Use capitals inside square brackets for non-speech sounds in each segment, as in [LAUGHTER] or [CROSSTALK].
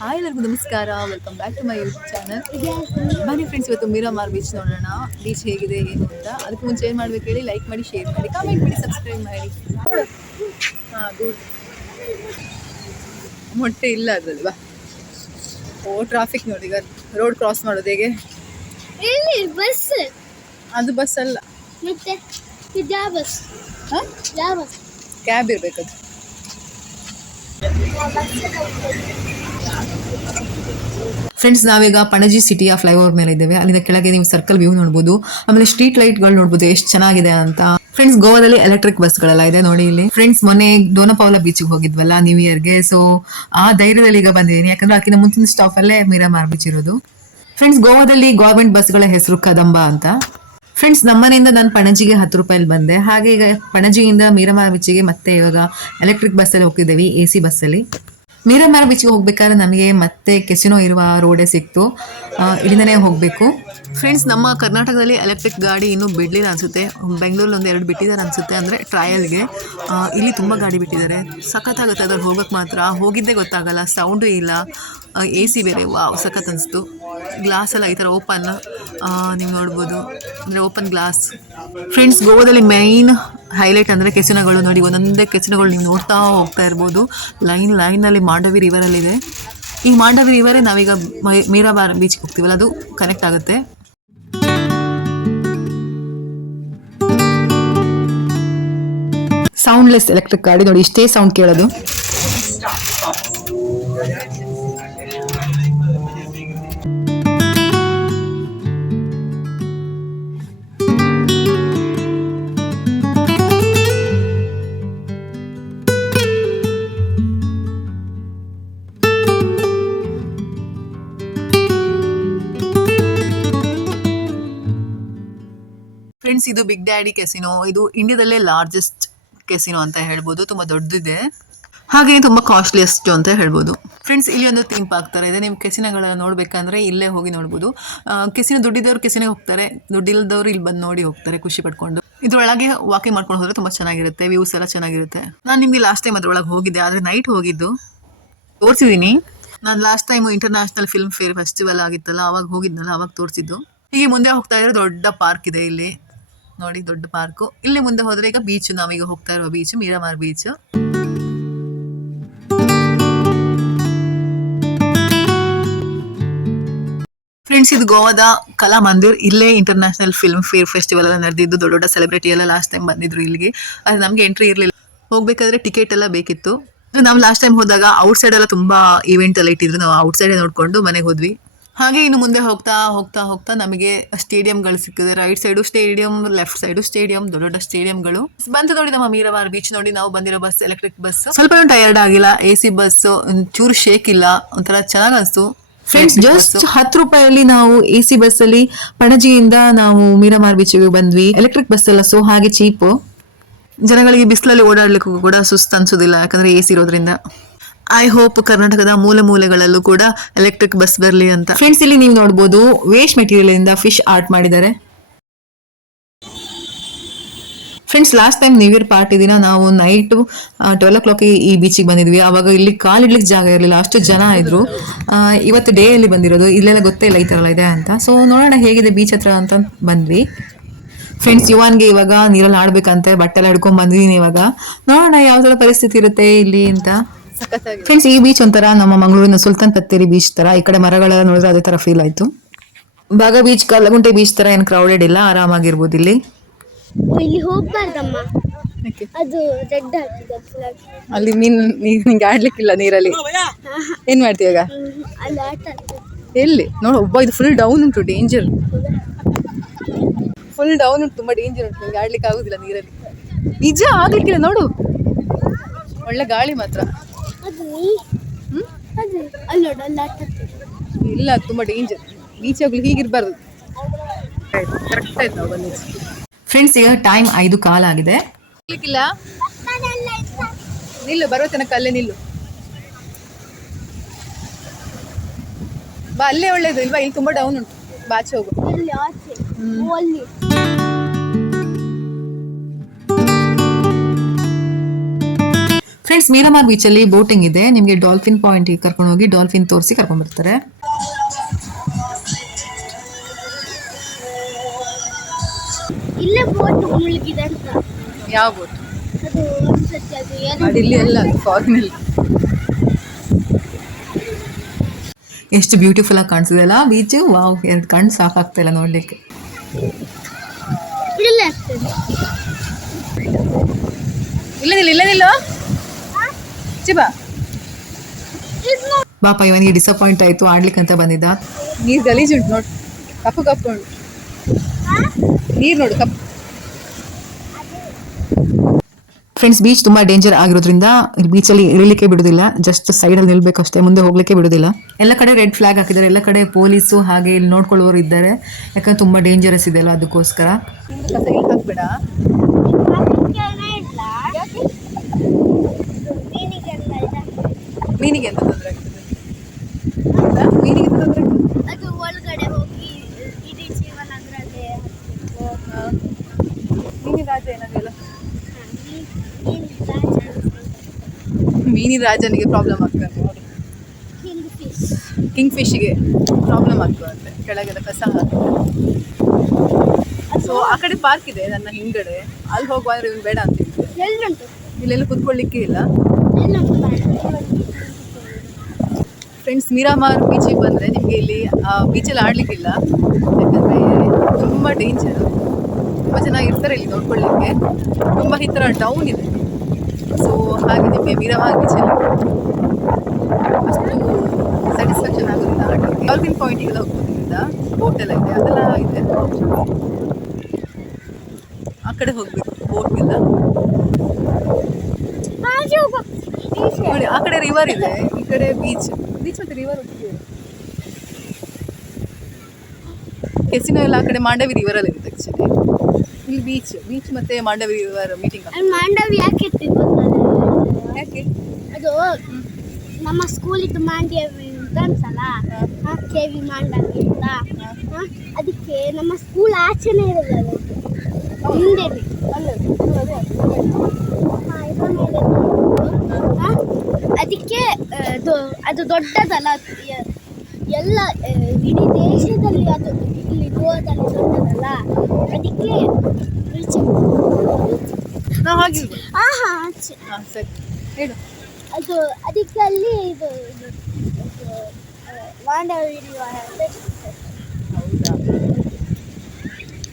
Hi ಎಲ್ಲರಿಗೂ ನಮಸ್ಕಾರ. Welcome back to my YouTube channel ಬನ್ನಿ ಫ್ರೆಂಡ್ಸ್ ಇವತ್ತು ಮೀರಾಮಾರ್ ಬೀಚ್ ನೋಡೋಣ. ಬೀಚ್ ಹೇಗಿದೆ ಏನು ಅಂತ. ಅದಕ್ಕೆ ಮುಂಚೆ ಏನು ಮಾಡ್ಬೇಕು ಹೇಳಿ ಲೈಕ್ ಮಾಡಿ ಶೇರ್ ಮಾಡಿ ಕಾಮೆಂಟ್ ಮಾಡಿ ಸಬ್ಸ್ಕ್ರೈಬ್ ಮಾಡಿ. ಹಾಂ ಗುಡ್ ಮೊಟ್ಟೆ ಇಲ್ಲ ಅದ್ರಲ್ಲಿ ಬಾ. ಓ ಟ್ರಾಫಿಕ್ ನೋಡಿ ಈಗ ರೋಡ್ ಕ್ರಾಸ್ ಮಾಡೋದು ಹೇಗೆ? ಬಸ್ ಅದು ಬಸ್ ಅಲ್ಲ. ಕ್ಯಾಬ್ ಇರಬೇಕದು. ಫ್ರೆಂಡ್ಸ್ ನಾವೀಗ ಪಣಜಿ ಸಿಟಿಯ ಫ್ಲೈಓವರ್ ಮೇಲೆ ಇದ್ದೇವೆ. ಅಲ್ಲಿಂದ ಕೆಳಗೆ ನೀವು ಸರ್ಕಲ್ ವ್ಯೂ ನೋಡ್ಬೋದು. ಆಮೇಲೆ ಸ್ಟ್ರೀಟ್ ಲೈಟ್ ಲೈಟ್ಗಳು ನೋಡ್ಬೋದು. ಎಷ್ಟು ಚೆನ್ನಾಗಿದೆ ಅಂತ. ಫ್ರೆಂಡ್ಸ್ ಗೋವಾದಲ್ಲಿ ಎಲೆಕ್ಟ್ರಿಕ್ ಬಸ್ ಗಳೆಲ್ಲ ಇದೆ ನೋಡಿ ಇಲ್ಲಿ. ಫ್ರೆಂಡ್ಸ್ ಮೊನ್ನೆ ಡೋನಪಾವಲಾ ಬೀಚ್ಗೆ ಹೋಗಿದ್ವಲ್ಲ ನ್ಯೂ ಇಯರ್ಗೆ ಸೊ ಆ ಧೈರ್ಯದಲ್ಲಿ ಈಗ ಬಂದಿದ್ದೀನಿ. ಯಾಕಂದ್ರೆ ಆಕಿನ ಮುಂಚಿನ ಸ್ಟಾಪ್ ಅಲ್ಲೇ ಮೀರಾಮಾರ್ ಬೀಚ್ ಇರೋದು. ಫ್ರೆಂಡ್ಸ್ ಗೋವಾದಲ್ಲಿ ಗೌರ್ಮೆಂಟ್ ಬಸ್ಗಳ ಹೆಸರು ಕದಂಬ ಅಂತ. ಫ್ರೆಂಡ್ಸ್ ನಮ್ಮನೆಯಿಂದ ನಾನು ಪಣಜಿಗೆ ಹತ್ತು ರೂಪಾಯಲ್ಲಿ ಬಂದೆ. ಹಾಗೆ ಈಗ ಪಣಜಿಯಿಂದ ಮೀರಮಾರ ಬೀಚಿಗೆ ಮತ್ತೆ ಇವಾಗ ಎಲೆಕ್ಟ್ರಿಕ್ ಬಸ್ಸಲ್ಲಿ ಹೋಗ್ತಿದ್ದೇವೆ ಎ ಸಿ ಬಸ್ಸಲ್ಲಿ ಮೀರಮಾರ ಬೀಚ್ಗೆ ಹೋಗ್ಬೇಕಾದ್ರೆ ನಮಗೆ ಮತ್ತೆ ಕೆಸಿನೋ ಇರುವ ರೋಡೇ ಸಿಕ್ತು. ಇಲ್ಲಿಂದನೇ ಹೋಗಬೇಕು. ಫ್ರೆಂಡ್ಸ್ ನಮ್ಮ ಕರ್ನಾಟಕದಲ್ಲಿ ಎಲೆಕ್ಟ್ರಿಕ್ ಗಾಡಿ ಇನ್ನೂ ಬಿಡಲಿಲ್ಲ ಅನಿಸುತ್ತೆ. ಬೆಂಗಳೂರಲ್ಲಿ ಒಂದು ಎರಡು ಬಿಟ್ಟಿದ್ದಾರೆ ಅನಿಸುತ್ತೆ ಅಂದರೆ ಟ್ರಯಲ್ಗೆ ಇಲ್ಲಿ ತುಂಬ ಗಾಡಿ ಬಿಟ್ಟಿದ್ದಾರೆ. ಸಖತ್ತಾಗುತ್ತೆ ಅದ್ರಲ್ಲಿ ಹೋಗೋಕ್ಕೆ ಮಾತ್ರ. ಹೋಗಿದ್ದೇ ಗೊತ್ತಾಗಲ್ಲ. ಸೌಂಡು ಇಲ್ಲ. ಎ ಸಿ ಬೇರೆ. ವಾವ್ ಸಖತ್ ಅನಿಸ್ತು. ಗ್ಲಾಸ್ ಎಲ್ಲ ಈ ಥರ ಓಪನ್ ನೀವು ನೋಡ್ಬೋದು. ಅಂದರೆ ಓಪನ್ ಗ್ಲಾಸ್ ಫ್ರೆಂಡ್ಸ್ ಗೋವಾದಲ್ಲಿ ಮೈನ್ ಹೈಲೈಟ್ ಅಂದರೆ ಕೆಸಿನಗಳು ನೋಡಿ, ಒಂದೊಂದೇ ಕೆಸಿನಗಳು ನೀವು ನೋಡ್ತಾ ಹೋಗ್ತಾ ಇರ್ಬೋದು. ಲೈನ್ ಲೈನಲ್ಲಿ ಮಾಂಡವಿ ರಿವರಲ್ಲಿದೆ ಈ ಮಾಂಡವಿ ರಿವರೇ ನಾವೀಗ ಮೀರಾಬಾರ್ ಬೀಚ್ಗೆ ಹೋಗ್ತೀವಲ್ಲ, ಅದು ಕನೆಕ್ಟ್ ಆಗುತ್ತೆ. ಸೌಂಡ್ಲೆಸ್ ಎಲೆಕ್ಟ್ರಿಕ್ ಗಾಡಿ ನೋಡಿ, ಇಷ್ಟೇ ಸೌಂಡ್ ಕೇಳೋದು. ಇದು ಬಿಗ್ ಡ್ಯಾಡಿ ಕೆಸಿನೋ ಇದು ಇಂಡಿಯಾದಲ್ಲೇ ಲಾರ್ಜೆಸ್ಟ್ ಕೆಸಿನೋ ಅಂತ ಹೇಳ್ಬೋದು. ತುಂಬ ದೊಡ್ಡದಿದೆ. ಹಾಗೆ ತುಂಬ ಕಾಸ್ಟ್ಲಿಯಸ್ಟ್ ಅಂತ ಹೇಳ್ಬೋದು. ಫ್ರೆಂಡ್ಸ್ ಇಲ್ಲಿ ಒಂದು ಥೀಮ್ ಪಾರ್ಕ್ ಥರ ಇದೆ. ನೀವು ಕೆಸಿನಗಳನ್ನ ನೋಡಬೇಕಂದ್ರೆ ಇಲ್ಲೇ ಹೋಗಿ ನೋಡ್ಬೋದು. ಕೆಸಿನ ದುಡ್ಡಿದ್ದವ್ರು ಕೆಸಿನಾಗ ಹೋಗ್ತಾರೆ. ದುಡ್ಡಿಲ್ಲದವ್ರು ಇಲ್ಲಿ ಬಂದು ನೋಡಿ ಹೋಗ್ತಾರೆ ಖುಷಿ ಪಡ್ಕೊಂಡು ಇದ್ರೊಳಗೆ ವಾಕಿಂಗ್ ಮಾಡ್ಕೊಂಡು ಹೋದ್ರೆ ತುಂಬ ಚೆನ್ನಾಗಿರುತ್ತೆ. ವ್ಯೂಸ್ ಎಲ್ಲ ಚೆನ್ನಾಗಿರುತ್ತೆ. ನಾನು ನಿಮಗೆ ಲಾಸ್ಟ್ ಟೈಮ್ ಅದ್ರೊಳಗೆ ಹೋಗಿದ್ದೆ. ಆದರೆ ನೈಟ್ ಹೋಗಿದ್ದು. ತೋರಿಸಿದ್ದೀನಿ ನಾನು last time international film fair festival ಆಗಿತ್ತಲ್ಲ, ಅವಾಗ ಹೋಗಿದ್ನಲ್ಲ, ಅವಾಗ ತೋರಿಸಿದ್ದು. ಹೀಗೆ ಮುಂದೆ ಹೋಗ್ತಾ ಇದ್ರೆ ದೊಡ್ಡ ಪಾರ್ಕ್ ಇದೆ ಇಲ್ಲಿ. ನೋಡಿ, ದೊಡ್ಡ ಪಾರ್ಕು ಇಲ್ಲಿ ಮುಂದೆ ಹೋದ್ರೆ ಈಗ ಬೀಚ್ ನಾವೀಗ ಹೋಗ್ತಾ ಇರುವ ಬೀಚ್ ಮೀರಾಮಾರ್ ಬೀಚ್ ಫ್ರೆಂಡ್ಸ್ ಇದು ಗೋವಾದ ಕಲಾ ಮಂದಿರ್. ಇಲ್ಲೇ ಇಂಟರ್ನ್ಯಾಷನಲ್ ಫಿಲ್ಮ್ ಫೇರ್ ಫೆಸ್ಟಿವಲ್ ಎಲ್ಲ ನಡೆದಿದ್ದು, ದೊಡ್ಡ ದೊಡ್ಡ ಸೆಲೆಬ್ರಿಟಿ ಎಲ್ಲ ಲಾಸ್ಟ್ ಟೈಮ್ ಬಂದಿದ್ರು ಇಲ್ಲಿಗೆ. ಅದು ನಮಗೆ ಎಂಟ್ರಿ ಇರಲಿಲ್ಲ. ಹೋಗ್ಬೇಕಾದ್ರೆ ಟಿಕೆಟ್ ಎಲ್ಲ ಬೇಕಿತ್ತು. ನಾವು ಲಾಸ್ಟ್ ಟೈಮ್ ಹೋದಾಗ ಔಟ್ ಸೈಡ್ ಎಲ್ಲ ತುಂಬಾ ಇವೆಂಟ್ ಎಲ್ಲ ಇಟ್ಟಿದ್ರು. ನಾವು ಔಟ್ಸೈಡ್ ನೋಡ್ಕೊಂಡು ಮನೆಗೆ ಹೋದ್ವಿ. ಹಾಗೆ ಇನ್ನು ಮುಂದೆ ಹೋಗ್ತಾ ಹೋಗ್ತಾ ಹೋಗ್ತಾ ನಮಗೆ ಸ್ಟೇಡಿಯಂಗಳು ಸಿಕ್ಕಿದೆ. Right side stadium left side stadium ದೊಡ್ಡ ದೊಡ್ಡ ಸ್ಟೇಡಿಯಂಗಳು. ಬಂತು ನೋಡಿ ನಮ್ಮ ಮೀರಾಬಾರ್ ಬೀಚ್ ನೋಡಿ ನಾವು ಬಂದಿರೋ ಬಸ್ ಎಲೆಕ್ಟ್ರಿಕ್ ಬಸ್ ಸ್ವಲ್ಪ ಟೈರ್ಡ್ ಆಗಿಲ್ಲ. ಎ ಸಿ ಬಸ್ ಚೂರು ಶೇಕ್ ಇಲ್ಲ. ಒಂಥರ ಚೆನ್ನಾಗ್ ಅನಿಸ್ತು. ಫ್ರೆಂಡ್ಸ್ ಜಸ್ಟ್ ಹತ್ತು ರೂಪಾಯಲ್ಲಿ ನಾವು ಎ ಸಿ ಬಸ್ ಅಲ್ಲಿ ಪಣಜಿಯಿಂದ ನಾವು ಮೀರಾಮಾರ್ ಬೀಚ್ಗೆ ಬಂದ್ವಿ. ಎಲೆಕ್ಟ್ರಿಕ್ ಬಸ್ ಎಲ್ಲ ಸೊ ಹಾಗೆ ಚೀಪ್ ಜನಗಳಿಗೆ ಬಿಸಿಲಲ್ಲಿ ಓಡಾಡ್ಲಿಕ್ಕೂ ಕೂಡ ಸುಸ್ತು ಅನ್ಸೋದಿಲ್ಲ ಯಾಕಂದ್ರೆ ಎ ಸಿ ಇರೋದ್ರಿಂದ. ಐ ಹೋಪ್ ಕರ್ನಾಟಕದ ಮೂಲೆ ಮೂಲೆಗಳಲ್ಲೂ ಕೂಡ ಎಲೆಕ್ಟ್ರಿಕ್ ಬಸ್ ಬರಲಿ ಅಂತ. ಫ್ರೆಂಡ್ಸ್ ಇಲ್ಲಿ ನೀವು ನೋಡ್ಬೋದು ವೇಸ್ಟ್ ಮೆಟೀರಿಯಲ್ ಇಂದ ಫಿಶ್ ಆರ್ಟ್ ಮಾಡಿದ್ದಾರೆ. Friends last time new year party ದಿನ ನಾವು ನೈಟ್ ಟ್ವೆಲ್ ಓ ಕ್ಲಾಕಿಗೆ ಈ ಬೀಚಿಗೆ ಬಂದಿದ್ವಿ. ಅವಾಗ ಇಲ್ಲಿ ಕಾಲಿಡ್ಲಿಕ್ಕೆ ಜಾಗ ಇರಲಿಲ್ಲ. ಅಷ್ಟು ಜನ ಇದ್ರು. ಇವತ್ತು ಡೇ ಅಲ್ಲಿ ಬಂದಿರೋದು. ಇಲ್ಲೆಲ್ಲ ಗೊತ್ತೇ ಇಲ್ಲ ಈ ಥರ ಇದೆ ಅಂತ. ಸೊ ನೋಡೋಣ ಹೇಗಿದೆ ಬೀಚ್ ಹತ್ರ ಅಂತ ಬಂದ್ವಿ. ಫ್ರೆಂಡ್ಸ್ ಯುವನ್ಗೆ ಇವಾಗ ನೀರಲ್ಲಿ ಆಡ್ಬೇಕಂತೆ. ಬಟ್ಟೆ ಎಲ್ಲ ಹಿಡ್ಕೊಂಡ್ ಬಂದಿದ್ದೀನಿ ಇವಾಗ. ನೋಡೋಣ ಯಾವ ಥರ ಪರಿಸ್ಥಿತಿ ಇರುತ್ತೆ ಇಲ್ಲಿ ಅಂತ. ಫ್ರೆಂಡ್ಸ್ ಈ ಬೀಚ್ ಒಂಥರ ನಮ್ಮ ಮಂಗಳೂರಿನ ಸುಲ್ತಾನ್ ಪತ್ತೇರಿ ಬೀಚ್ ತರ ಈ ಕಡೆ ಮರಗಳೆಲ್ಲ ನೋಡಿದ್ರೆ ಅದೇ ತರ ಫೀಲ್ ಆಯ್ತು. ಬಾಗ ಬೀಚ್ ಕಲ್ಲಗುಂಟೆ ಬೀಚ್ ತರ ಏನು ಕ್ರೌಡೆಡ್ ಇಲ್ಲ ಆರಾಮಾಗಿರ್ಬೋದು ಇಲ್ಲಿ. ಇಲ್ಲಿ ಹೋಗ್ಬಾರ್ದಮ್ಮ. ಅದು ರೆಡ್. ಅಲ್ಲಿ ಮೀನ್ ನಿಂಗೆ ಆಡ್ಲಿಕ್ಕಿಲ್ಲ ನೀರಲ್ಲಿ. ಏನ್ ಮಾಡ್ತೀಯ ಈಗ. ಎಲ್ಲಿ? ನೋಡು ಒಬ್ಬ ಇದು ಫುಲ್ ಡೌನ್ ಉಂಟು ಡೇಂಜರ್ ಫುಲ್ ಡೌನ್ ಉಂಟು ತುಂಬಾ ಡೇಂಜರ್ ಉಂಟು ನಿಂಗೆ ಆಡ್ಲಿಕ್ಕೆ ಆಗುದಿಲ್ಲ ನೀರಲ್ಲಿ. ನಿಜ ಆಗ್ಲಿಕ್ಕಿಲ್ಲ ನೋಡು. ಒಳ್ಳೆ ಗಾಳಿ ಮಾತ್ರ. ಇಲ್ಲ ತುಂಬಾ ಡೇಂಜರ್ ಬೀಚ್ ಹೋಗ್ಲಿ ಹೀಗಿರ್ಬಾರ್ದು. ಕರೆಕ್ಟ್ ಆಯ್ತು ನಾವು ಬಂದಿದ್ದು ಫ್ರೆಂಡ್ಸ್ ಈಗ ಟೈಮ್ ಐದು ಕಾಲ ಆಗಿದೆ. ಇಲ್ಲ ನಿಲ್ಲು ಬರೋ ತನಕ ಅಲ್ಲೇ ನಿಲ್ಲು. ಬಾ ಅಲ್ಲೇ ಒಳ್ಳೇದು ಇಲ್ವಾ? ಇಲ್ಲಿ ತುಂಬಾ ಡೌನ್ ಉಂಟು. ಬಾಚೆ ಹೋಗು. ಇಲ್ಲಿ ಫ್ರೆಂಡ್ಸ್ ಮೀರಾಮಾರ್ ಬೀಚ್ ಅಲ್ಲಿ ಬೋಟಿಂಗ್ ಇದೆ. ನಿಮಗೆ ಡಾಲ್ಫಿನ್ ಪಾಯಿಂಟ್ ಕರ್ಕೊಂಡು ಹೋಗಿ ಡಾಲ್ಫಿನ್ ತೋರಿಸಿ ಕರ್ಕೊಂಡ್ ಬರ್ತಾರೆ. ಇಲ್ಲೇ ಬೋಟ್ ಮುಳುಗಿದೆ ಅಂತ. ಯಾವ ಬೋಟ್ ಅದು ಒಂದ್ಸತಿ ಅದು ಏನು ಇಲ್ಲಿ ಅಲ್ಲ ಎಷ್ಟು ಬ್ಯೂಟಿಫುಲ್ ಆಗಿ ಕಾಣಿಸಿದೆ ಅಲ್ಲ ಬೀಚ್ ವಾವ್ ಎರಡು ಕಣ್ಣು ಸಾಕಾಗ್ತಾ ಇಲ್ಲ ನೋಡ್ಲಿಕ್ಕೆ. ಇಲ್ಲ ಇಲ್ಲ ಇಲ್ಲದಿಲ್ಲ. ಬಾಪ ಇವನಿಗೆ ಡಿಸಪಾಯಿಂಟ್ ಆಯ್ತು ಆಡ್ಲಿಕ್ಕೆ ಅಂತ ಬಂದಿದ್ದ? ನೀರು ಗಲೀಜು ಉಂಟು ನೋಡಿ. ಕಪ್ಪು ಕಪ್ಪು ಉಂಟು. ನೀರು ನೋಡು ಕಪ್ಪು. ಫ್ರೆಂಡ್ಸ್ ಬೀಚ್ ತುಂಬಾ ಡೇಂಜರ್ ಆಗಿರೋದ್ರಿಂದ ಬೀಚಲ್ಲಿ ಇಳಿಲಿಕ್ಕೆ ಬಿಡುದಿಲ್ಲ. ಜಸ್ಟ್ ಸೈಡ್ ಅಲ್ಲಿ ನಿಲ್ಬೇಕಷ್ಟೇ ಮುಂದೆ ಹೋಗ್ಲಿಕ್ಕೆ ಬಿಡುದಿಲ್ಲ. ಎಲ್ಲ ಕಡೆ ರೆಡ್ ಫ್ಲಾಗ್ ಹಾಕಿದ್ದಾರೆ. ಎಲ್ಲ ಕಡೆ ಪೊಲೀಸು ಹಾಗೆ ಇಲ್ಲಿ ನೋಡ್ಕೊಳ್ಳೋರು ಇದ್ದಾರೆ. ಯಾಕಂದ್ರೆ ತುಂಬಾ ಡೇಂಜರಸ್ ಇದೆ ಅಲ್ಲ ಅದಕ್ಕೋಸ್ಕರ? ಮೀನಿಗೆ ಎಂತ ತೊಂದರೆ ಆಗ್ತದೆ? ಮೀನಿಗೆ ಎಂತ ತೊಂದರೆ ಅದು ಒಳಗಡೆ ಹೋಗಿ ಇಡೀ ಜೀವನ ಅದರಲ್ಲೇ ಮೀನಿ ರಾಜ ಏನಾಗಲ್ಲ ಮೀನಿ ರಾಜನಿಗೆ ಪ್ರಾಬ್ಲಮ್ ಆಗ್ತದೆ. ಕಿಂಗ್ ಫಿಶ್ ಕಿಂಗ್ ಫಿಶ್ಗೆ ಪ್ರಾಬ್ಲಮ್ ಆಗ್ತದಂತೆ ಕೆಳಗೆಲ್ಲ ಕಸ ಸೊ ಆ ಕಡೆ ಪಾರ್ಕ್ ಇದೆ ನನ್ನ ಹಿಂಗಡೆ ಅಲ್ಲಿ ಹೋಗುವಾದ್ರೆ ಇವನು ಬೇಡ ಅಂತ ಇಲ್ಲೆಲ್ಲ ಕುತ್ಕೊಳ್ಳಿಕ್ಕೆ ಇಲ್ಲ. ಫ್ರೆಂಡ್ಸ್ ಮೀರಾಮಾರ್ ಬೀಚಿಗೆ ಬಂದರೆ ನಿಮಗೆ ಇಲ್ಲಿ ಬೀಚಲ್ಲಿ ಆಡಲಿಕ್ಕಿಲ್ಲ. ಯಾಕಂದರೆ ತುಂಬ ಡೇಂಜರು ತುಂಬ ಜನ ಇರ್ತಾರೆ ಇಲ್ಲಿ ನೋಡ್ಕೊಳ್ಳಿಕ್ಕೆ. ತುಂಬ ಈ ಥರ ಡೌನ್ ಇದೆ. ಸೊ ಹಾಗೆ ನಿಮಗೆ ಮೀರಾಮಾರ್ ಬೀಚಲ್ಲಿ ಅಷ್ಟು ಸ್ಯಾಟಿಸ್ಫ್ಯಾಕ್ಷನ್ ಆಗೋದಿಲ್ಲ ಆಡಲಿಕ್ಕೆ. ಡಾಲ್ಫಿನ್ ಪಾಯಿಂಟಿಗೆಲ್ಲ ಹೋಗ್ಬೋದ್ರಿಂದ ಬೋಟೆಲ್ಲ ಇದೆ ಅದೆಲ್ಲ ಇದೆ. ಆ ಕಡೆ ಹೋಗಬೇಕು ಬೋಟ್ಗೆಲ್ಲ ನೋಡಿ ಆ ಕಡೆ ರಿವರ್ ಇದೆ ಈ ಕಡೆ ಬೀಚ್ ರಿವರ್ ಒಟ್ಟಿಗೆ ಕೆಸಿನೋ ಎಲ್ಲ ಆ ಕಡೆ ಮಾಂಡವಿ ರಿವರಲ್ಲಿ ಇರುತ್ತೆ ಆ್ಯಕ್ಚುಲಿ ಇಲ್ಲಿ ಬೀಚ್ ಬೀಚ್ ಮತ್ತೆ ಮಾಂಡವಿ ರಿವರ್ ಮೀಟಿಂಗ್ ಅಲ್ಲಿ ಮಾಂಡವಿ ಯಾಕೆ ಇರ್ತಿದ್ದು ಗೊತ್ತಾ? ಯಾಕೆ? ಅದು ನಮ್ಮ ಸ್ಕೂಲಿದ್ದು ಮಾಂಡವಿ ಅಂತ ಅನ್ಸಲ್ಲ? ಕೆ ವಿ ಮಾಂಡವಿ ಅಂತ. ಹಾ, ಅದಕ್ಕೆ ನಮ್ಮ ಸ್ಕೂಲ್ ಆಚೆನೇ ಇರೋದು ಅದು. ಅಲ್ಲ ಹಾ, ಇದ್ರ ಮೇಲೆ. ಹಾ, ಅದಕ್ಕೆ ಅದು ದೊಡ್ಡದಲ್ಲ ಎಲ್ಲ ಇಡೀ ದೇಶದಲ್ಲಿ ಅದು ಇಲ್ಲಿ ಗೋವಾದಲ್ಲಿ ದೊಡ್ಡದಲ್ಲ. ಅದಕ್ಕೆ ಅದು ಅದಕ್ಕೆ ಅಲ್ಲಿ ಇದು ಇದು ಇದು, ಆ, ಮಾಂಡವಿ ಹಿಡಿಯುವ ಹೌದಾ?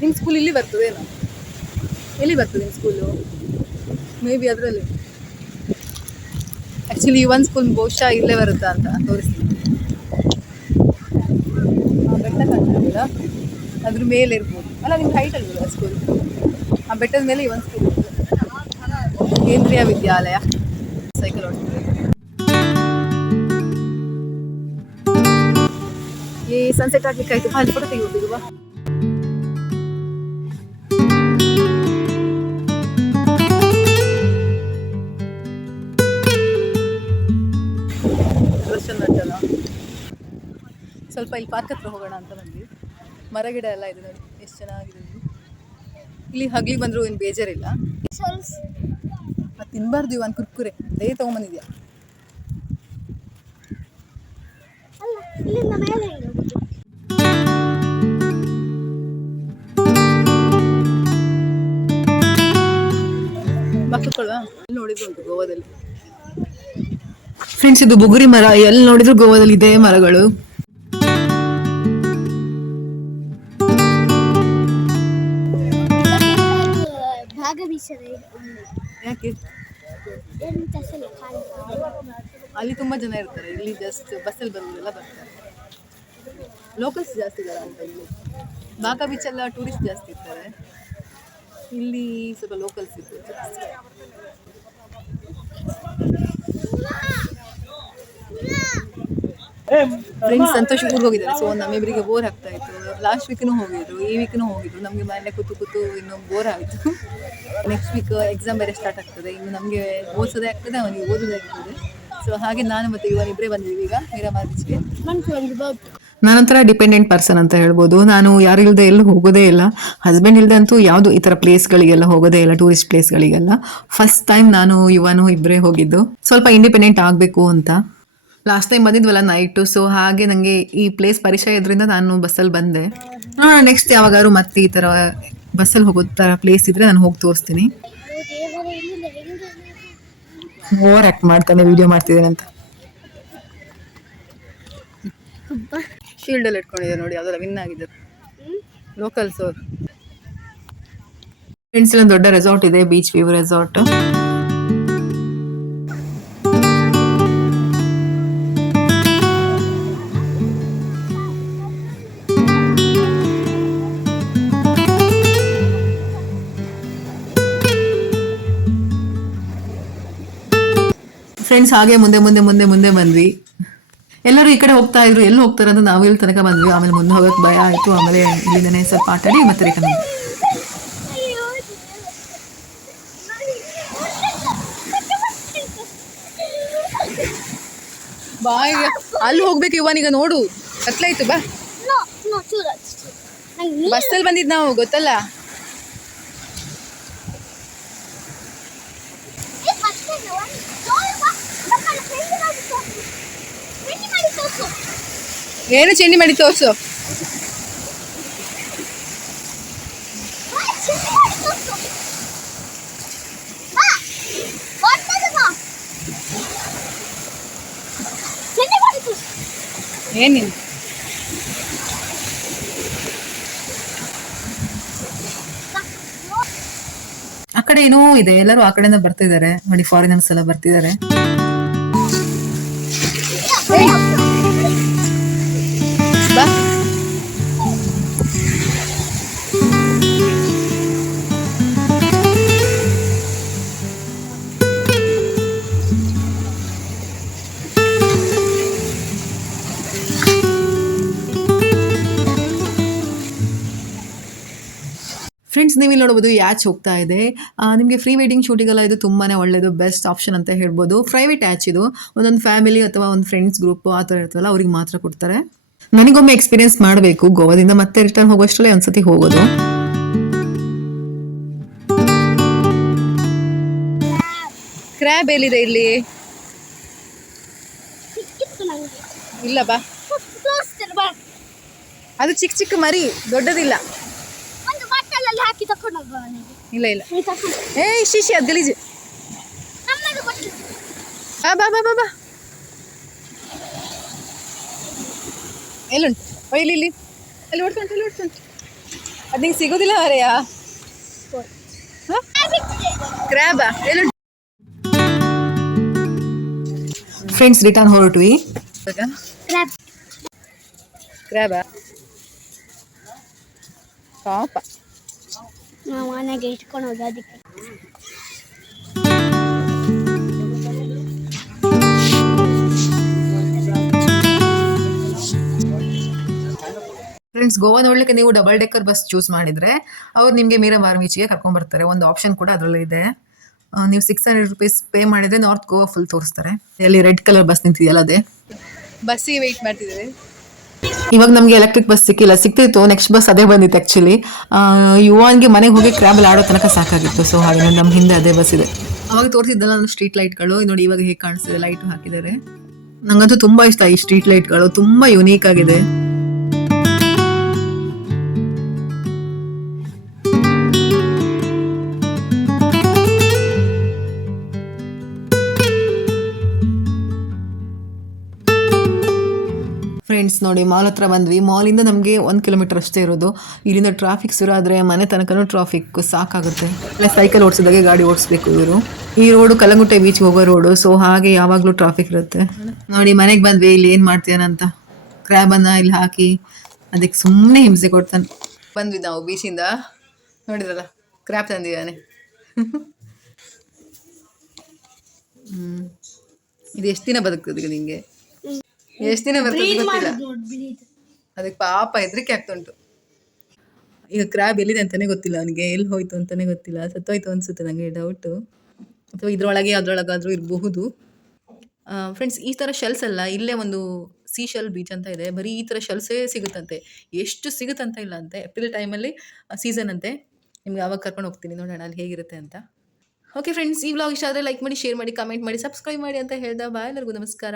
ನಿಮ್ಮ ಸ್ಕೂಲ್ ಇಲ್ಲಿ ಬರ್ತದೇನೋ? ಎಲ್ಲಿ ಬರ್ತದೆ ನಿಮ್ಮ ಸ್ಕೂಲು ಮೇ ಬಿ ಅದರಲ್ಲಿ. ಆ್ಯಕ್ಚುಲಿ ಒಂದು ಸ್ಕೂಲ್ ಬಹುಶಃ ಇಲ್ಲೇ ಬರುತ್ತಾ ಅಂತ ತೋರಿಸ್ತೀನಿ. ಬೆಟ್ಟ ಅದ್ರ ಮೇಲೆ ಇರ್ಬೋದು. ಅಲ್ಲ, ನಿಮ್ಗೆ ಹೈಟ್ ಅಲ್ವಲ್ಲ ಸ್ಕೂಲ್ ಆ ಬೆಟ್ಟದ ಮೇಲೆ ಈ ಒಂದು ಸ್ಕೂಲ್ ಕೇಂದ್ರೀಯ ವಿದ್ಯಾಲಯ. ಸೈಕಲ್ ಓಡಿಸ್ತಾರೆ ಈ ಸನ್ಸೆಟ್ ಆಗ್ಲಿಕ್ಕೆ ಆಯ್ತು ಅಲ್ಲಿ ಕೂಡ ತೆಗಿಬೋದು ಸ್ವಲ್ಪ ಇಲ್ಲಿ ಪಾರ್ಕ್ ಹತ್ರ ಹೋಗೋಣ ಅಂತ ಬಂದ್ವಿ. ಮರ ಗಿಡ ಎಲ್ಲ ಇದೆ ನೋಡಿ, ಎಷ್ಟು ಚೆನ್ನಾಗಿದೆ ಇಲ್ಲಿ ಹಗ್ಲಿ ಬಂದರೂ ಏನು ಬೇಜಾರಿಲ್ಲ. ಅದು ತಿನ್ನಬಾರ್ದು ಒಂದು ಕುರ್ಕುರೆ, ಅದೇ ತೊಗೊಂಬಂದಿದ್ಯಾ? ನೋಡಿದ್ರು ಗೋವಾದಲ್ಲಿ? ಫ್ರೆಂಡ್ಸ್ ಇದು ಬುಗುರಿ ಮರ ಎಲ್ಲಿ ನೋಡಿದ್ರು ಗೋವಾದಲ್ಲಿ ಇದೇ ಮರಗಳು? ಯಾಕೆ? ಎಂತ ಸಲ ಖಾಲಿ ಅಲ್ಲಿ ತುಂಬಾ ಜನ ಇರ್ತಾರೆ. ಇಲ್ಲಿ ಜಸ್ಟ್ ಬಸ್ಸಲ್ಲಿ ಬಂದೆಲ್ಲ ಬರ್ತಾರೆ. ಲೋಕಲ್ಸ್ ಜಾಸ್ತಿ ಇದ್ದಾರೆ ಅಂತ ಇಲ್ಲಿ. ಬಾಕಾ ಬೀಚೆಲ್ಲ ಟೂರಿಸ್ಟ್ ಜಾಸ್ತಿ ಇರ್ತಾರೆ. ಇಲ್ಲಿ ಸ್ವಲ್ಪ ಲೋಕಲ್ಸ್ ಇದ್ದು ಜಾಸ್ತಿ. ಫ್ರೆಂಡ್ಸ್ ಸಂತೋಷ್ ಊರಿಗೆ ಹೋಗಿದ್ದಾರೆ. ಸೊ ನಮ್ಮಿಬ್ಬರಿಗೆ ಬೋರ್ ಆಗ್ತಾ ಇತ್ತು. ಲಾಸ್ಟ್ ವೀಕ್ನು ಹೋಗಿದ್ರು ಈ ವೀಕ್ನು ಹೋಗಿದ್ರು. ನಮಗೆ ಮನೆ ಕೂತು ಕೂತು ಇನ್ನೊಂದು ಬೋರ್ ಆಯಿತು. ನೆಕ್ಸ್ಟ್ ವೀಕ್ ಎಕ್ಸಾಮ್ ಬೇರೆ ಸ್ಟಾರ್ಟ್ ಆಗ್ತದೆ. ಇನ್ನು ನಮಗೆ ಓದಿಸೋದೇ ಆಗ್ತದೆ, ಅವನಿಗೆ ಓದೋದೇ ಆಗ್ತದೆ. ಸೊ ಹಾಗೆ ನಾನು ಮತ್ತೆ ಇವನ್ ಇಬ್ಬರೇ ಬಂದಿದ್ದೀವಿ ಈಗ ಮೀರಾ ಬೋಟ್ ನಾನೊಂಥರ ಡಿಪೆಂಡೆಂಟ್ ಪರ್ಸನ್ ಅಂತ ಹೇಳ್ಬೋದು. ನಾನು ಯಾರು ಇಲ್ಲದೆ ಎಲ್ಲೂ ಹೋಗೋದೇ ಇಲ್ಲ. ಹಸ್ಬೆಂಡ್ ಇಲ್ಲದೆ ಅಂತೂ ಯಾವುದು ಈ ಥರ ಪ್ಲೇಸ್ಗಳಿಗೆಲ್ಲ ಹೋಗೋದೇ ಇಲ್ಲ ಟೂರಿಸ್ಟ್ ಪ್ಲೇಸ್ಗಳಿಗೆಲ್ಲ ಫಸ್ಟ್ ಟೈಮ್ ನಾನು, ಯುವನು ಇಬ್ಬರೇ ಹೋಗಿದ್ದು. ಸ್ವಲ್ಪ ಇಂಡಿಪೆಂಡೆಂಟ್ ಆಗಬೇಕು ಅಂತ. ಲಾಸ್ಟ್ ಟೈಮ್ ಬಂದಿದ್ವಲ್ಲ ನೈಟು ಸೊ ಹಾಗೆ ನನಗೆ ಈ ಪ್ಲೇಸ್ ಪರಿಚಯ ಇದ್ರಿಂದ ನಾನು ಬಸ್ಸಲ್ಲಿ ಬಂದೆ. ನೆಕ್ಸ್ಟ್ ಯಾವಾಗಾದ್ರು ಮತ್ತೆ ಈ ಥರ ಬಸ್ಸಲ್ಲಿ ಹೋಗೋ ಥರ ಪ್ಲೇಸ್ ಇದ್ರೆ ನಾನು ಹೋಗಿ ತೋರಿಸ್ತೀನಿ. ಓವರ್ ಆ್ಯಕ್ಟ್ ಮಾಡ್ತಾನೆ ವಿಡಿಯೋ ಮಾಡ್ತಿದ್ದೇನೆ ಅಂತ. ಶೀಲ್ಡಲ್ಲಿ ಇಟ್ಕೊಂಡಿದೆ ನೋಡಿ ಅದೆಲ್ಲ ವಿನ್ ಆಗಿದೆ. ಲೋಕಲ್ಸ್ ಅವ್ರು. ಫ್ರೆಂಡ್ಸ್ ಒಂದು ದೊಡ್ಡ ರೆಸಾರ್ಟ್ ಇದೆ ಬೀಚ್ ವ್ಯೂ ರೆಸಾರ್ಟ್ ಹಾಗೆ ಮುಂದೆ ಮುಂದೆ ಮುಂದೆ ಮುಂದೆ ಬಂದ್ವಿ. ಎಲ್ಲರೂ ಈ ಕಡೆ ಹೋಗ್ತಾ ಇದ್ರು. ಎಲ್ಲಿ ಹೋಗ್ತಾರೆ ಅಂತ ನಾವು ಇಲ್ಲಿ ತನಕ ಬಂದ್ವಿ. ಆಮೇಲೆ ಮುಂದೆ ಹೋಗಕ್ಕೆ ಭಯ ಆಯಿತು. ಆಮೇಲೆ ಇಲ್ಲಿಂದನೇ ಸ್ವಲ್ಪ ಆಟಾಡಿ ಮತ್ತೆ ರಿಟರ್ನ್ ಈಗ. ಅಲ್ಲಿ ಹೋಗ್ಬೇಕು ಇವನೀಗ ನೋಡು. ಕತ್ಲಾಯ್ತು ಬಾ. ಬಸ್ಸಲ್ಲಿ ಬಂದಿದ್ದು ನಾವು ಗೊತ್ತಲ್ಲ ಏ, ಮತ್ತೆ ನಾವು ನೋಡಿ ಬಾ, ನಮ್ಮನ್ನ ಫ್ರೆಂಡ್ ಮಾಡಿ ತೋರ್ಸು. ಫ್ರೆಂಡ್ ಮಾಡಿ ತೋರ್ಸು. ಏನು ಚೇಂಜ್ ಮಾಡಿ ತೋರ್ಸು ಬಾ, ಫ್ರೆಂಡ್ ಮಾಡಿ ತೋರ್ಸು. ಬಾ, ಹೊರ್ಟೋದು ಬಾ. ಫ್ರೆಂಡ್ ಮಾಡಿ ತೋರ್ಸು. ಏನು ಮಾಡಿ ಬಾ, ಏನಿಲ್ಲ ಆ ಕಡೆ ಏನೋ ಇದೆ ಎಲ್ಲರೂ ಆ ಕಡೆಯಿಂದ ಬರ್ತಿದ್ದಾರೆ. ನೋಡಿ ಫಾರಿನರ್ಸ್ ಎಲ್ಲ ಬರ್ತಿದ್ದಾರೆ. ಫ್ರೆಂಡ್ಸ್ ನೀವು ಇಲ್ಲಿ ನೋಡ್ಬೋದು ಯಾಚ್ ಹೋಗ್ತಾ ಇದೆ. ನಿಮಗೆ ಫ್ರೀ ವೆಡ್ಡಿಂಗ್ ಶೂಟಿಗೆಲ್ಲ ಇದು ತುಂಬಾ ಒಳ್ಳೆಯದು ಬೆಸ್ಟ್ ಆಪ್ಷನ್ ಅಂತ ಹೇಳ್ಬೋದು. ಪ್ರೈವೇಟ್ ಯಾಚ್ ಇದು. ಒಂದೊಂದು ಫ್ಯಾಮಿಲಿ ಅಥವಾ ಒಂದು ಫ್ರೆಂಡ್ಸ್ ಗ್ರೂಪ್ ಆ ಥರ ಇರ್ತಲ್ಲ ಅವ್ರಿಗೆ ಮಾತ್ರ ಕೊಡ್ತಾರೆ. ನನಗೊಮ್ಮೆ ಎಕ್ಸ್ಪೀರಿಯನ್ಸ್ ಮಾಡಬೇಕು ಗೋವಾದಿಂದ, ಮತ್ತೆ ರಿಟರ್ನ್ ಹೋಗೋಷ್ಟರಲ್ಲೇ ಒಂದ್ಸತಿ ಹೋಗೋದು. ಕ್ರ್ಯಾಬ್ ಎಲ್ಲಿದೆ ಇಲ್ಲಿ? ಇಲ್ಲ ಬಾ. ಅದು ಚಿಕ್ಕ ಚಿಕ್ಕ ಮರಿ, ದೊಡ್ಡದಿಲ್ಲ. ಹಾಕಿ ತಕೊಂಡು ಹೋಗುವ ಇಲ್ಲ ಇಲ್ಲ. ಏಯ್ ತಕೊಂಡು ಏ ಶಿಶಿ ಅದು ಗಲೀಜು. ನಮ್ಮದು ಕೊಟ್ಟು ಬಾ ಬಾ ಬಾ ಬಾ ಬಾ. ಎಲ್ಲುಂಟು ಓ, ಇಲ್ಲಿ ಅಲ್ಲಿ ಓಡ್ಕೊಂಡು ಅಲ್ಲಿ ಓಡ್ಕೊಂಡು ಅದು ನಿಂಗೆ ಸಿಗೋದಿಲ್ಲ ಅವರೆಯಾ ಕ್ರ್ಯಾಬಾ ಎಲ್ಲುಂಟು ಫ್ರೆಂಡ್ಸ್ ರಿಟರ್ನ್ ಹೊರಟ್ವಿ ಕ್ರ್ಯಾಬಾ ಪಾಪ. ನಾವು ಮನೆಗೆ ಇಟ್ಕೊಂಡು ಹೋದ ಅದಕ್ಕೆ. ಫ್ರೆಂಡ್ಸ್ ಗೋವಾ ನೋಡ್ಲಿಕ್ಕೆ ನೀವು ಡಬಲ್ ಡೆಕ್ಕರ್ ಬಸ್ ಚೂಸ್ ಮಾಡಿದ್ರೆ ಅವ್ರು ನಿಮಗೆ ಮೀರಾಮಾರ್ ಬೀಚ್ಗೆ ಕರ್ಕೊಂಡ್ ಬರ್ತಾರೆ. ಒಂದು ಆಪ್ಷನ್ ಕೂಡ ಅದರಲ್ಲಿ ಇದೆ. ನೀವು ಸಿಕ್ಸ್ ಹಂಡ್ರೆಡ್ ರುಪೀಸ್ ಪೇ ಮಾಡಿದ್ರೆ ನಾರ್ತ್ ಗೋವಾ ಫುಲ್ ತೋರಿಸ್ತಾರೆ. ಅಲ್ಲಿ ರೆಡ್ ಕಲರ್ ಬಸ್ ನಿಂತಿದೆಯಲ್ಲ ಅದೇ. ಬಸ್ಸಿಗೆ ವೆಯ್ಟ್ ಮಾಡ್ತಿದ್ದೇವೆ. ಇವಾಗ ನಮಗೆ ಎಲೆಕ್ಟ್ರಿಕ್ ಬಸ್ ಸಿಕ್ಕಿಲ್ಲ. ಸಿಕ್ತಿತ್ತು. ನೆಕ್ಸ್ಟ್ ಬಸ್ ಅದೇ ಬಂದಿತ್ತು ಆ್ಯಕ್ಚುಲಿ ಯುವನ್ಗೆ ಮನೆಗೆ ಹೋಗಿ ಕ್ರ್ಯಾಬಲ್ ಆಡೋ ತನಕ ಸಾಕಾಗಿತ್ತು. ಸೊ ಹಾಗೆ ನಮ್ಮ ಹಿಂದೆ ಅದೇ ಬಸ್ ಇದೆ. ಅವಾಗ ತೋರಿಸಿದ್ದಲ್ಲ ನಮ್ಮ ಸ್ಟ್ರೀಟ್ ಲೈಟ್ಗಳು ನೋಡಿ ಇವಾಗ ಹೇಗೆ ಕಾಣಿಸ್ತಿದೆ. ಲೈಟ್ ಹಾಕಿದ್ದಾರೆ. ನಂಗಂತೂ ತುಂಬಾ ಇಷ್ಟ ಈ ಸ್ಟ್ರೀಟ್ ಲೈಟ್ಗಳು ತುಂಬಾ ಯುನೀಕ್ ಆಗಿದೆ. ಫ್ರೆಂಡ್ಸ್ ನೋಡಿ ಮಾಲ್ ಹತ್ರ ಬಂದ್ವಿ. ಮಾಲಿಂದ ನಮಗೆ ಒಂದು ಕಿಲೋಮೀಟರ್ ಅಷ್ಟೇ ಇರೋದು. ಇಲ್ಲಿಂದ ಟ್ರಾಫಿಕ್ ಶುರು ಆದರೆ ಮನೆ ತನಕನೂ ಟ್ರಾಫಿಕ್ ಸಾಕಾಗುತ್ತೆ. ಅಲ್ಲೇ ಸೈಕಲ್ ಓಡಿಸಿದಾಗೆ ಗಾಡಿ ಓಡಿಸ್ಬೇಕು ಇವರು. ಈ ರೋಡು ಕಲಂಗುಟ್ಟೆ ಬೀಚ್ಗೆ ಹೋಗೋ ರೋಡು ಸೊ ಹಾಗೆ ಯಾವಾಗಲೂ ಟ್ರಾಫಿಕ್ ಇರುತ್ತೆ. ನೋಡಿ, ಮನೆಗೆ ಬಂದ್ವಿ, ಇಲ್ಲಿ ಏನು ಮಾಡ್ತೀಯನಂತ ಕ್ರ್ಯಾಬನ್ನು ಇಲ್ಲಿ ಹಾಕಿ, ಅದಕ್ಕೆ ಸುಮ್ಮನೆ ಹಿಂಸೆ ಕೊಡ್ತಾನೆ. ಬಂದ್ವಿ ನಾವು ಬೀಚಿಂದ ನೋಡಿದ್ರಲ್ಲ ಕ್ರ್ಯಾಬ್ ತಂದಿದ್ದಾನೆ. [LAUGHS] ಇದು ಎಷ್ಟು ದಿನ ಬದುಕ್ತದೆ ನಿಂಗೆ? ಎಷ್ಟು ದಿನ ಬರ್ತದೆ ಗೊತ್ತಿಲ್ಲ. ಅದಕ್ಕೆ ಪಾಪ ಹೆದರಿಕೆ ಆಗ್ತುಂಟು. ಈಗ ಕ್ರ್ಯಾಬ್ ಎಲ್ಲಿದೆ ಅಂತಾನೆ ಗೊತ್ತಿಲ್ಲ ಅವನಿಗೆ ಎಲ್ಲಿ ಹೋಯ್ತು ಅಂತಾನೆ ಗೊತ್ತಿಲ್ಲ. ಸತ್ತೋಯ್ತು ಅನ್ಸುತ್ತೆ ನನಗೆ ಡೌಟು ಅಥವಾ ಇದ್ರೊಳಗೆ ಅದ್ರೊಳಗಾದ್ರೂ ಇರಬಹುದು. ಫ್ರೆಂಡ್ಸ್ ಈ ಥರ ಶೆಲ್ಸ್ ಅಲ್ಲ ಇಲ್ಲೇ ಒಂದು ಸೀ ಶೆಲ್ ಬೀಚ್ ಅಂತ ಇದೆ. ಬರೀ ಈ ಥರ ಶೆಲ್ಸೇ ಸಿಗುತ್ತಂತೆ. ಎಷ್ಟು ಸಿಗುತ್ತಂತ ಇಲ್ಲ ಅಂತೆ. ಏಪ್ರಿಲ್ ಟೈಮಲ್ಲಿ ಸೀಸನ್ ಅಂತೆ. ನಿಮ್ಗೆ ಯಾವಾಗ ಕರ್ಕೊಂಡು ಹೋಗ್ತೀನಿ ನೋಡೋಣ ಅಲ್ಲಿ ಹೇಗಿರುತ್ತೆ ಅಂತ. ಓಕೆ ಫ್ರೆಂಡ್ಸ್ ಈ ವ್ಲಾಗ್ ಇಷ್ಟ ಆದರೆ ಲೈಕ್ ಮಾಡಿ ಶೇರ್ ಮಾಡಿ ಕಮೆಂಟ್ ಮಾಡಿ ಸಬ್ಸ್ಕ್ರೈಬ್ ಮಾಡಿ ಅಂತ ಹೇಳ್ದ. ಬಾಯ್ ಎಲ್ಲರಿಗೂ ನಮಸ್ಕಾರ.